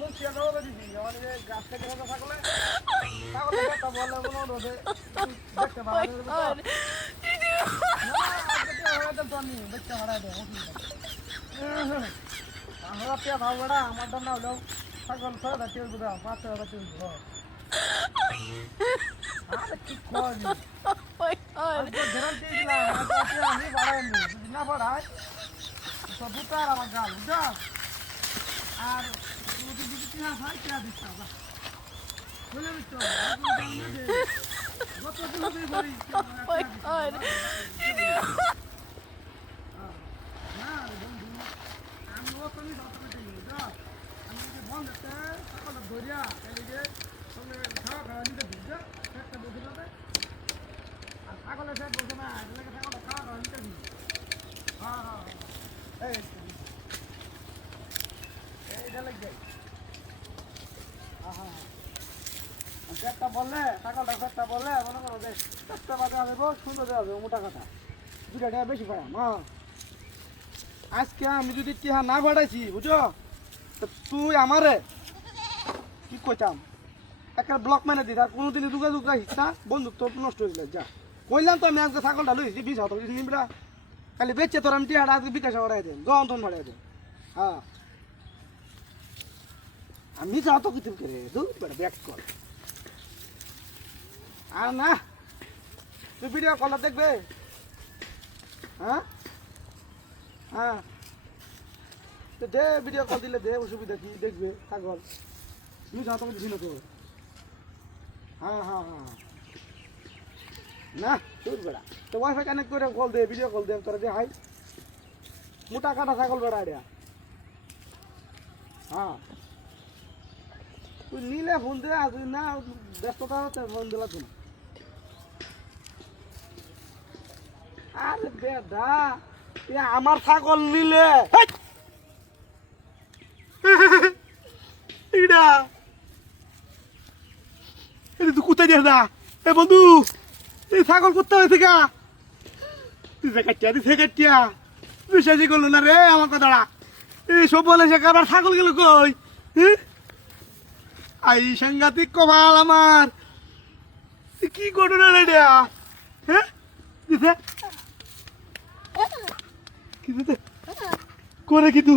মুখ ছিয়া দাও দিছি আমার এই গাছ থেকে কথা থাকলে তাহলে কথা বললে মনে রোদে দেখতে ভালো না হয়ে তো আমি দেখতে ভাড়া দেব আমরা পেয়া ভাবড়া আমার দাম না হলো ছাগল ছয় হাজার টাকা দাও 5,000 টাকা দাও আরে কি করি আমি তো গ্যারান্টি দিলাম আমি ভাড়াই যদি না ভাড়াই তো দুটার আমার গাল বুঝা আর যদি দিতে না হয় কে দিতে হবে বলে দিতে কত দিন ধরে করি না বন্ধু আমি ও তুমি দাও তুমি দাও আমি যে বন্ধ করতে সকালে ধরিয়া এদিকে তুমি খাওয়া খাওয়া নিতে দিও একটা বসে না আর ছাগলের ফেট বসে না এগুলোকে ছাগলে খাওয়া খাওয়া নিতে দিই হ্যাঁ এইটা লাগবে ফেটটা বললে ছাগলটা ফেটটা বললে মনে করো যে ফেটটা বাজে হবে বহু সুন্দর দেওয়া যাবে মোটা কথা 2 টাকা বেশি পাই আজকে আমি যদি টিহা না বাড়াইছি বুঝো তো তুই আমারে কি কইতাম একটা ব্লক মেনে দিস আর কোনোদিনই যোগাযোগ রাখিস না বন্ধুত্ব নষ্ট হয়ে যায় যা কইলাম তো আমি আজকে ছাগলটা লইছি 20,000 নিবরা খালি বেচে তোর আমি টিহাটা আজকে বিকাশে বাড়াই দেন যখন বাড়াই দেন হ্যাঁ আমি যাও তো কিছু করে ব্যাক কর আর না তুই ভিডিও কল দেখবে হ্যাঁ হ্যাঁ তো দে ভিডিও কল দিলে দে অসুবিধা কি দেখবে ছাগল তুমি যাও তোমাকে দিছিল তো হ্যাঁ না তোর বেড়া তো ওয়াইফাই কানেক্ট করে কল দে ভিডিও কল দে তোরা দে হাই মোটা কাটা ছাগল বেড়া এটা হ্যাঁ তুই নিলে ফোন দে আর না ব্যস্ততা হচ্ছে ফোন দিলা তুমি আরে বেদা আমার ছাগল নিলে এটা তুই কোথায় দিয়ে দা এ বন্ধু এই ছাগল কোথায় হয়েছে গা তুই কাটিয়া দিছে কাটিয়া বিশ্বাসই করলো না রে আমার কথাটা এই সব বলে সে আবার ছাগল গেল কই আই সাংঘাতিক কপাল আমার কি ঘটনা রে এটা হ্যাঁ দিছে কি দিতে করে কি তুই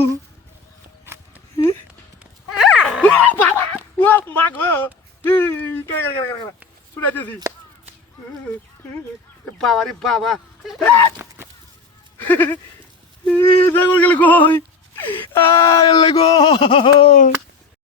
মা গো শুনেছি বাবা রে বাবা ছাগল গেলে কই গো